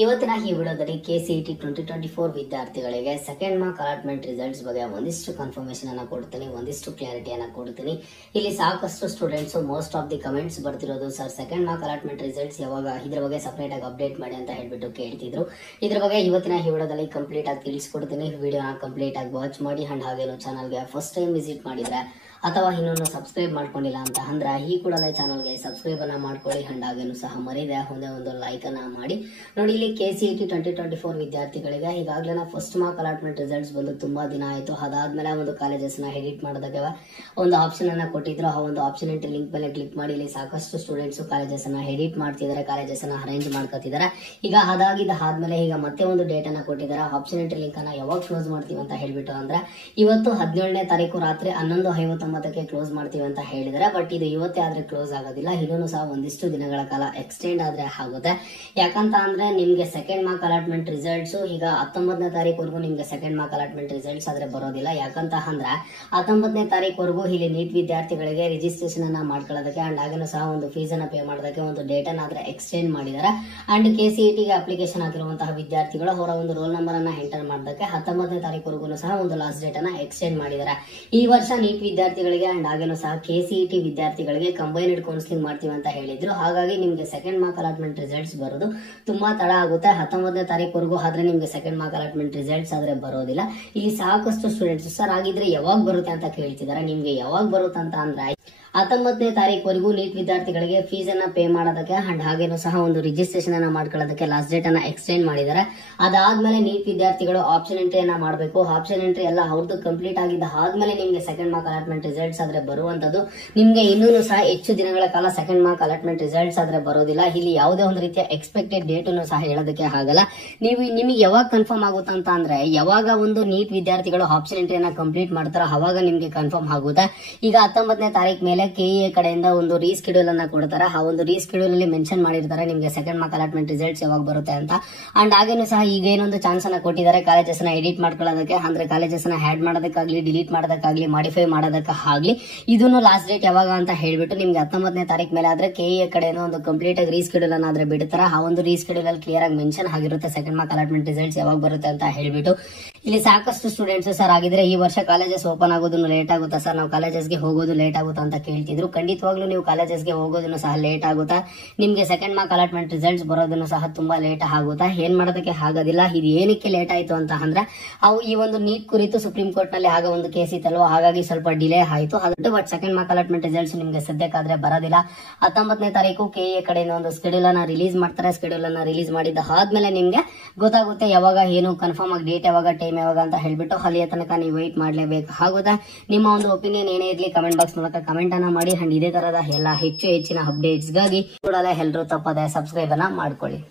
ಇವತ್ತಿನ ಈ ವಿಡಿಯೋದಲ್ಲಿ KCET 2024 ವಿದ್ಯಾರ್ಥಿಗಳಿಗೆ ಸೆಕೆಂಡ್ ಮಾರ್ಕ್ ಅಲಾಟ್ಮೆಂಟ್ ರಿಸಲ್ಟ್ಸ್ ಬಗ್ಗೆ ಒಂದಿಷ್ಟು ಕನ್ಫರ್ಮೇಷನ್ ಅನ್ನು ಕೊಡ್ತೀನಿ, ಒಂದಿಷ್ಟು ಕ್ಲಾರಿಟಿಯನ್ನು ಕೊಡ್ತೀನಿ. ಇಲ್ಲಿ ಸಾಕಷ್ಟು students most of the comments ಬರ್ತಿರೋದು, sir second mark allotment results ಯಾವಾಗ, ಇದ್ರ ಬಗ್ಗೆ ಸಪರೇಟ್ ಆಗಿ ಅಪ್ಡೇಟ್ ಮಾಡಿ ಅಂತ ಹೇಳ್ಬಿಟ್ಟು ಕೇಳ್ತಿದ್ರು. ಇದ್ರ ಬಗ್ಗೆ ಇವತ್ತಿನ ಈ ವಿಡಿಯೋದಲ್ಲಿ ಕಂಪ್ಲೀಟ್ ಆಗಿ ತಿಳಿಸ್ಕೊಡ್ತೀನಿ. ವಿಡಿಯೋನ ಕಂಪ್ಲೀಟ್ ಆಗಿ ವಾಚ್ ಮಾಡಿ. ಅಂಡ್ ಹಾಗೇನು ಚಾನಲ್ಗೆ ಫಸ್ಟ್ ಟೈಮ್ ವಿಸಿಟ್ ಮಾಡಿದ್ರೆ ಅಥವಾ ಇನ್ನೊಂದು ಸಬ್ಸ್ಕ್ರೈಬ್ ಮಾಡ್ಕೊಂಡಿಲ್ಲ ಅಂತ ಅಂದ್ರೆ ಈ ಕೂಡಲೇ ಚಾನಲ್ಗೆ ಸಬ್ಸ್ಕ್ರೈಬ್ ಅನ್ನ ಮಾಡ್ಕೊಳ್ಳಿ. ಅಂಡ್ ಹಾಗೇನು ಸಹ ಮರಿದೆ ಒಂದು ಲೈಕ್ ಅನ್ನ ಮಾಡಿ. ನೋಡಿ, ಇಲ್ಲಿ KCET 2024 ವಿದ್ಯಾರ್ಥಿಗಳಿಗೆ ಈಗಾಗಲೇ ಫಸ್ಟ್ ಮಾರ್ಕ್ ಅಲಾಟ್ಮೆಂಟ್ ರಿಸಲ್ಟ್ಸ್ ಬಂದು ತುಂಬಾ ದಿನ ಆಯಿತು. ಅದಾದ್ಮೇಲೆ ಒಂದು ಕಾಲೇಜಸ್ ನ ಎಡಿಟ್ ಮಾಡೋದಕ್ಕೆ ಒಂದು ಆಪ್ಷನ್ ಅನ್ನ ಕೊಟ್ಟಿದ್ರು. ಆ ಒಂದು ಆಪ್ಷನ್ ಲಿಂಕ್ ಮೇಲೆ ಕ್ಲಿಕ್ ಮಾಡಿ ಇಲ್ಲಿ ಸಾಕಷ್ಟು ಸ್ಟೂಡೆಂಟ್ಸ್ ಕಾಲೇಜಸ್ ಅನ್ನ ಎಡಿಟ್ ಮಾಡ್ತಿದ್ದಾರೆ, ಕಾಲೇಜಸ್ ಅನ್ನ ಅರೇಂಜ್ ಮಾಡ್ಕೊತಿದ್ದಾರೆ. ಈಗ ಆದ್ಮೇಲೆ ಈಗ ಮತ್ತೆ ಒಂದು ಡೇಟ್ ಅನ್ನ ಕೊಟ್ಟಿದ್ದಾರೆ. ಆಪ್ಷನ್ ಲಿಂಕ್ ಅನ್ನ ಯಾವಾಗ ಕ್ಲೋಸ್ ಮಾಡ್ತೀವಿ ಅಂತ ಹೇಳ್ಬಿಟ್ಟು ಅಂದ್ರೆ ಇವತ್ತು 17ನೇ ತಾರೀಕು ರಾತ್ರಿ 11:59ಕ್ಕೆ ಕ್ಲೋಸ್ ಮಾಡ್ತೀವಿ ಅಂತ ಹೇಳಿದರೆ, ಬಟ್ ಇದು ಇವತ್ತೇ ಆದ್ರೆ ಕ್ಲೋಸ್ ಆಗೋದಿಲ್ಲ. ಇದನ್ನು ಸಹ ಒಂದಿಷ್ಟು ದಿನಗಳ ಕಾಲ ಎಕ್ಸ್ಟೆಂಡ್ ಆದ್ರೆ ಆಗುತ್ತೆ. ಯಾಕಂತ ಅಂದ್ರೆ ನಿಮ್ಗೆ ಸೆಕೆಂಡ್ ಮಾರ್ಕ್ ಅಲಾಟ್ಮೆಂಟ್ ರಿಸಲ್ಟ್ಸ್ ಈಗ 19ನೇ ತಾರೀಕುವರೆಗೂ ನಿಮ್ಗೆ ಸೆಕೆಂಡ್ ಮಾರ್ಕ್ ಅಲಾಟ್ಮೆಂಟ್ ರಿಸಲ್ಟ್ಸ್ ಆದ್ರೆ ಬರೋದಿಲ್ಲ. ಯಾಕಂತ ಅಂದ್ರೆ 19ನೇ ತಾರೀಕುವರೆಗೂ ಇಲ್ಲಿ ನೀಟ್ ವಿದ್ಯಾರ್ಥಿಗಳಿಗೆ ರಿಜಿಸ್ಟ್ರೇಷನ್ ಅನ್ನ ಮಾಡ್ಕೊಳ್ಳೋದಕ್ಕೆ ಅಂಡ್ ಹಾಗೇನು ಸಹ ಒಂದು ಫೀಸ್ ಅನ್ನ ಪೇ ಮಾಡೋದಕ್ಕೆ ಒಂದು ಡೇಟ್ ಅನ್ನ ಆದ್ರೆ ಎಕ್ಸ್ಟೆಂಡ್ ಮಾಡಿದ್ದಾರೆ. ಅಂಡ್ KCET ಗೆ ಅಪ್ಲಿಕೇಶನ್ ಆಗಿರುವಂತಹ ವಿದ್ಯಾರ್ಥಿಗಳು ಅವರ ಒಂದು ರೋಲ್ ನಂಬರ್ ಅನ್ನ ಎಂಟರ್ ಮಾಡೋದಕ್ಕೆ 19ನೇ ತಾರೀಕುವರೆಗೂ ಸಹ ಒಂದು ಲಾಸ್ಟ್ ಡೇಟ್ ಅನ್ನ ಎಕ್ಸ್ಟೆಂಡ್ ಮಾಡಿದ್ದಾರೆ. ಈ ವರ್ಷ ನೀಟ್ ವಿದ್ಯಾರ್ಥಿಗಳಿಗೆ ಅಂಡ್ ಹಾಗೇನು ಸಹ KCET ವಿದ್ಯಾರ್ಥಿಗಳಿಗೆ ಕಂಬೈನ್ಡ್ ಕೌನ್ಸಿಲಿಂಗ್ ಮಾಡ್ತೀವಿ ಅಂತ ಹೇಳಿದ್ರು. ಹಾಗಾಗಿ ನಿಮ್ಗೆ ಸೆಕೆಂಡ್ ಮಾರ್ಕ್ ಅಲಾಟ್ಮೆಂಟ್ ರಿಸಲ್ಟ್ಸ್ ಬರೋದು ತುಂಬಾ ತಡ ಆಗುತ್ತೆ. 19ನೇ ತಾರೀಕುವರೆಗೂ ಆದ್ರೆ ನಿಮ್ಗೆ ಸೆಕೆಂಡ್ ಮಾರ್ಕ್ ಅಲಾಟ್ಮೆಂಟ್ ರಿಸಲ್ಟ್ಸ್ ಆದ್ರೆ ಬರೋದಿಲ್ಲ. ಇಲ್ಲಿ ಸಾಕಷ್ಟು ಸ್ಟೂಡೆಂಟ್ಸ್ ಸರ್ ಆಗಿದ್ರೆ ಯಾವಾಗ ಬರುತ್ತೆ ಅಂತ ಕೇಳ್ತಿದ್ದಾರೆ. ನಿಮ್ಗೆ ಯಾವಾಗ ಬರುತ್ತೆ ಅಂತ ಅಂದ್ರೆ 19ನೇ ತಾರೀಕುವರೆಗೂ ನೀಟ್ ವಿದ್ಯಾರ್ಥಿಗಳಿಗೆ ಫೀಸ್ ಅನ್ನ ಪೇ ಮಾಡೋದಕ್ಕೆ ಅಂಡ್ ಹಾಗೇನು ಸಹ ಒಂದು ರಿಜಿಸ್ಟ್ರೇಷನ್ ಅನ್ನ ಮಾಡ್ಕೊಳ್ಳೋದಕ್ಕೆ ಲಾಸ್ಟ್ ಡೇಟ್ ಅನ್ನ ಎಕ್ಸ್ಟೆಂಡ್ ಮಾಡಿದ್ದಾರೆ. ಅದಾದ್ಮೇಲೆ ನೀಟ್ ವಿದ್ಯಾರ್ಥಿಗಳು ಆಪ್ಷನ್ ಎಂಟ್ರಿ ಅನ್ನ ಮಾಡಬೇಕು. ಆಪ್ಷನ್ ಎಂಟ್ರಿ ಎಲ್ಲ ಅವ್ರದ್ದು ಕಂಪ್ಲೀಟ್ ಆಗಿದ್ದ ಆದ್ಮೇಲೆ ನಿಮ್ಗೆ ಸೆಕೆಂಡ್ ಮಾರ್ಕ್ ಅಲಾಟ್ಮೆಂಟ್ ರಿಸಲ್ಟ್ಸ್ ಆದ್ರೆ ಬರುವಂತದ್ದು. ನಿಮ್ಗೆ ಇನ್ನೂ ಸಹ ಹೆಚ್ಚು ದಿನಗಳ ಕಾಲ ಸೆಕೆಂಡ್ ಮಾರ್ಕ್ ಅಲಾಟ್ಮೆಂಟ್ ರಿಸಲ್ಟ್ಸ್ ಆದ್ರೆ ಬರೋದಿಲ್ಲ. ಇಲ್ಲಿ ಯಾವುದೇ ಒಂದು ರೀತಿಯ ಎಕ್ಸ್ಪೆಕ್ಟೆಡ್ ಡೇಟ್ ಅನ್ನು ಸಹ ಹೇಳೋದಕ್ಕೆ ಆಗಲ್ಲ. ನಿಮಗೆ ಯಾವಾಗ ಕನ್ಫರ್ಮ್ ಆಗುತ್ತಂತ ಅಂದ್ರೆ ಯಾವಾಗ ಒಂದು ನೀಟ್ ವಿದ್ಯಾರ್ಥಿಗಳು ಆಪ್ಷನ್ ಎಂಟ್ರಿಯನ್ನ ಕಂಪ್ಲೀಟ್ ಮಾಡ್ತಾರೋ ಅವಾಗ ನಿಮ್ಗೆ ಕನ್ಫರ್ಮ್ ಆಗುತ್ತೆ. ಈಗ 19ನೇ ತಾರೀಕು ಮೇಲೆ KEA ಕಡೆಯಿಂದ ಒಂದು ರೀಸ್ಕೆಡ್ಯೂಲ್ ಅನ್ನ ಕೊಡ್ತಾರೆ. ಆ ಒಂದು ರೀಸ್ಕೆಡ್ಯೂಲ್ ಅಲ್ಲಿ ಮೆನ್ಷನ್ ಮಾಡಿರ್ತಾರೆ ನಿಮ್ಗೆ ಸೆಕೆಂಡ್ ಮಾರ್ಕ್ ಅಲಾಟ್ಮೆಂಟ್ ರಿಸಲ್ಟ್ಸ್ ಯಾವಾಗ ಬರುತ್ತೆ ಅಂತ. ಅಂಡ್ ಹಾಗೇನು ಸಹ ಈಗ ಏನೊಂದು ಚಾನ್ಸ್ ಅನ್ನ ಕೊಟ್ಟಿದ್ದಾರೆ ಕಾಲೇಜಸ್ ನ ಎಡಿಟ್ ಮಾಡ್ಕೊಳ್ಳೋದಕ್ಕೆ, ಅಂದ್ರೆ ಕಾಲೇಜಸ್ ನ ಆಡ್ ಮಾಡೋದಕ್ಕಾಗ್ಲಿ, ಡಿಲೀಟ್ ಮಾಡೋದಕ್ಕಾಗ್ಲಿ, ಮಾಡಿಫೈ ಮಾಡೋದಕ್ಕಾಗ್ಲಿ, ಇದನ್ನು ಲಾಸ್ಟ್ ಡೇಟ್ ಯಾವಾಗ ಅಂತ ಹೇಳ್ಬಿಟ್ಟು ನಿಮ್ಗೆ 19ನೇ ತಾರೀಕು ಮೇಲೆ ಆದ್ರೆ KEA ಕಡೆಯಿಂದ ಒಂದು ಕಂಪ್ಲೀಟ್ ಆಗಿ ರೀಸ್ಕೆಡ್ಯೂಲ್ ಅನ್ನ ಆದ್ರೆ ಬಿಡ್ತಾರೆ. ಆ ಒಂದು ರೀಸ್ಕೆಡ್ಯೂಲ್ ಅಲ್ಲಿ ಕ್ಲಿಯರ್ ಆಗಿ ಮೆನ್ಷನ್ ಆಗಿರುತ್ತೆ ಸೆಕೆಂಡ್ ಮಾರ್ಕ್ ಅಲಾಟ್ಮೆಂಟ್ ರಿಸಲ್ಟ್ಸ್ ಯಾವಾಗ ಬರುತ್ತೆ ಅಂತ ಹೇಳ್ಬಿಟ್ಟು. ಇಲ್ಲಿ ಸಾಕಷ್ಟು ಸ್ಟೂಡೆಂಟ್ಸ್ ಸರ್ ಆಗಿದ್ರೆ ಈ ವರ್ಷ ಕಾಲೇಜಸ್ ಓಪನ್ ಆಗೋದನ್ನು ಲೇಟ್ ಆಗುತ್ತಾ ಸರ್, ನಾವು ಕಾಲೇಜಸ್ಗೆ ಹೋಗೋದು ಲೇಟ್ ಆಗುತ್ತಾ ಅಂತ ಕೇಳ್ತಿದ್ರು. ಖಂಡಿತವಾಗ್ಲೂ ನೀವು ಕಾಲೇಜಸ್ಗೆ ಹೋಗೋದನ್ನು ಸಹ ಲೇಟ್ ಆಗುತ್ತಾ, ನಿಮ್ಗೆ ಸೆಕೆಂಡ್ ಮಾರ್ಕ್ ಅಲಾಟ್ಮೆಂಟ್ ರಿಸಲ್ಟ್ಸ್ ಬರೋದನ್ನು ಸಹ ತುಂಬಾ ಲೇಟ್ ಆಗುತ್ತಾ, ಏನ್ ಮಾಡೋದಕ್ಕೆ ಆಗೋದಿಲ್ಲ. ಇದು ಏನಕ್ಕೆ ಲೇಟ್ ಆಯ್ತು ಅಂತ ಅಂದ್ರೆ ಅವು ಈ ಒಂದು ನೀಟ್ ಕುರಿತು ಸುಪ್ರೀಂ ಕೋರ್ಟ್ ನಲ್ಲಿ ಆಗ ಒಂದು ಕೇಸ್ ಇತ್ತಲ್ವ, ಹಾಗಾಗಿ ಸ್ವಲ್ಪ ಡಿಲೇ ಆಯ್ತು. But second mark allotment results ನಿಮ್ಗೆ ಸದ್ಯಕ್ಕಾದ್ರೆ ಬರೋದಿಲ್ಲ. 19ನೇ ತಾರೀಕು KEA ಕಡೆಯಿಂದ ಒಂದು ಸ್ಕೆಡ್ಯೂಲ್ ಅನ್ನ ರಿಲೀಸ್ ಮಾಡ್ತಾರೆ. ಸ್ಕೆಡ್ಯೂಲ್ ಅನ್ನ ರಿಲೀಸ್ ಮಾಡಿದ ಆದ್ಮೇಲೆ ನಿಮ್ಗೆ ಗೊತ್ತಾಗುತ್ತೆ ಯಾವಾಗ ಏನು ಕನ್ಫರ್ಮ್ ಆಗಿ ಡೇಟ್ ಯಾವಾಗ, ಟೈಮ್ ಯಾವಾಗ ಅಂತ ಹೇಳ್ಬಿಟ್ಟು ಅಲ್ಲಿಯ ತನಕ ನೀವು ವೆಯ್ಟ್ ಮಾಡ್ಲೇಬೇಕು ಆಗುತ್ತಾ. ನಿಮ್ಮ ಒಂದು ಒಪಿನಿಯನ್ ಏನೇ ಇರ್ಲಿ ಕಮೆಂಟ್ ಬಾಕ್ಸ್ ಮೂಲಕ ಕಮೆಂಟ್ ಅನ್ನ ಮಾಡಿ. ಅಂಡ್ ಇದೇ ತರದ ಎಲ್ಲ ಹೆಚ್ಚಿನ ಅಪ್ಡೇಟ್ಸ್ ಗಾಗಿ ಕೂಡಲೇ ಎಲ್ಲರೂ ತಪ್ಪದೆ ಸಬ್ಸ್ಕ್ರೈಬ್ ಅನ್ನ ಮಾಡ್ಕೊಳ್ಳಿ.